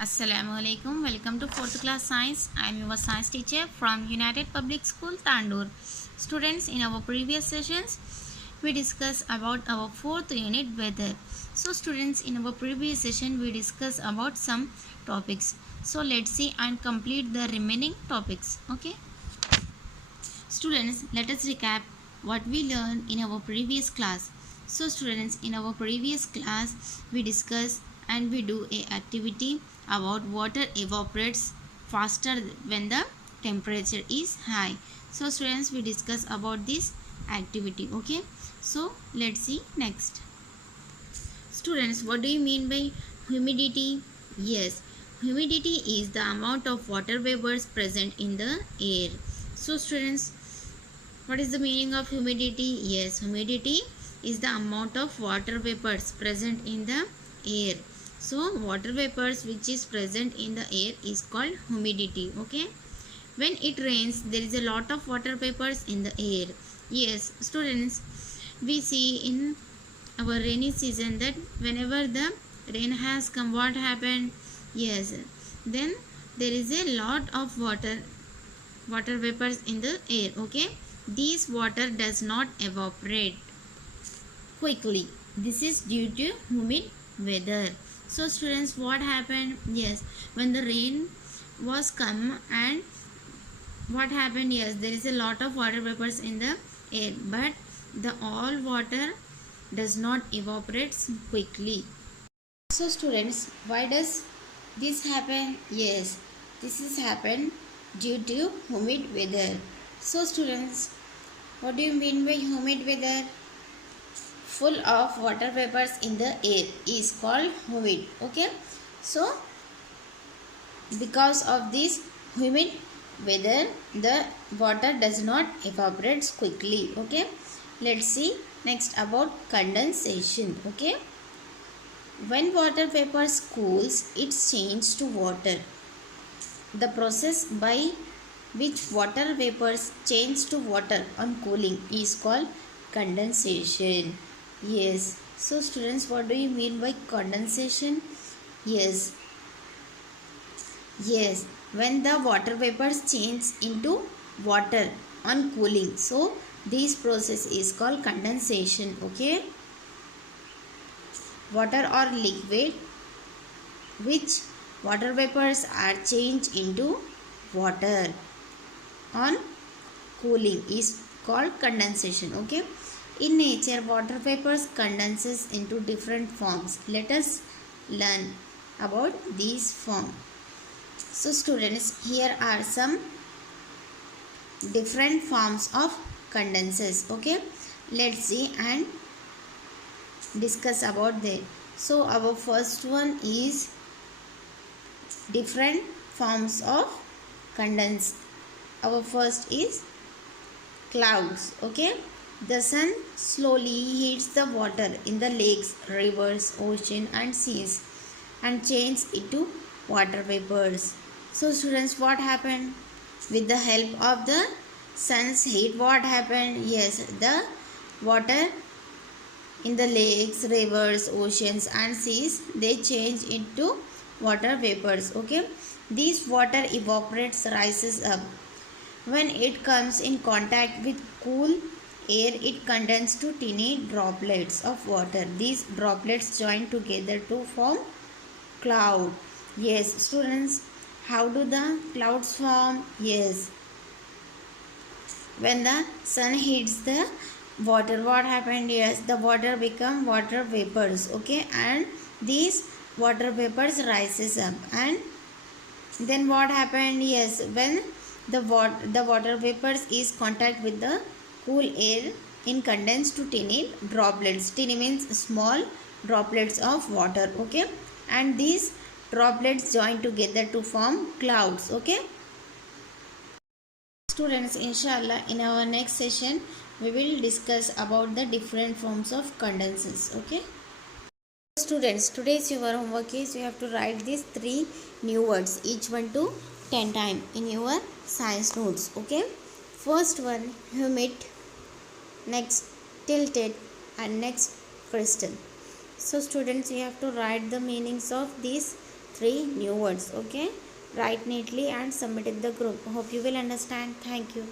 Assalamualaikum. Welcome to 4th class science. I am your science teacher from United Public School, Tandur. Students, in our previous sessions, we discussed about our 4th unit weather. So students, in our previous session, we discussed about some topics. So let's see and complete the remaining topics. Okay. Students, let us recap what we learned in our previous class. So students, in our previous class, we discussed and we do a activity about water evaporates faster when the temperature is high. So students, we discuss about this activity. Okay, so let's see next. Students, what do you mean by humidity? Yes, humidity is the amount of water vapors present in the air. So students, what is the meaning of humidity? Yes, humidity is the amount of water vapors present in the air. So water vapors which is present in the air is called humidity. Okay, when it rains there is a lot of water vapors in the air. Yes students, we see in our rainy season that whenever the rain has come, what happened? Yes, then there is a lot of water vapors in the air. Okay, this water does not evaporate quickly. This is due to humid weather. So students, what happened? Yes, when the rain was come and what happened? Yes, there is a lot of water vapors in the air, but the all water does not evaporate quickly. So students, why does this happen? Yes, this is happen due to humid weather. So students, what do you mean by humid weather? Full of water vapors in the air is called humid. Okay, so because of this humid weather, the water does not evaporate quickly. Okay, let's see next about condensation. Okay, when water vapors cools, it's changed to water. The process by which water vapors change to water on cooling is called condensation. Yes, so students, what do you mean by condensation? Yes, yes, when the water vapors change into water on cooling, so this process is called condensation. Okay, water or liquid which water vapors are changed into water on cooling is called condensation. Okay, in nature water vapors condenses into different forms. Let us learn about these forms. So students, here are some different forms of condenses. Okay, let's see and discuss about that. So our first one is different forms of condense. Our first is clouds. Okay, the sun slowly heats the water in the lakes, rivers, ocean and seas and changes into water vapors. So students, what happened? With the help of the sun's heat, what happened? Yes, the water in the lakes, rivers, oceans and seas, they change into water vapors. Okay, this water evaporates, rises up. When it comes in contact with cool air, it condenses to tiny droplets of water. These droplets join together to form cloud. Yes students, how do the clouds form? Yes, when the sun hits the water, what happened? Yes, the water become water vapors. Okay, and these water vapors rises up and then what happened? Yes, when the water vapors is contact with the cool air in condensed to tiny droplets. Tiny means small droplets of water. Okay, and these droplets join together to form clouds. Okay students, inshallah in our next session we will discuss about the different forms of condenses. Okay students, today's your homework is you have to write these 3 new words, each one to 10 times in your science notes. Okay, first one humid, next tilted and next crystal. So students, you have to write the meanings of these 3 new words. Okay, write neatly and submit in the group. Hope you will understand. Thank you.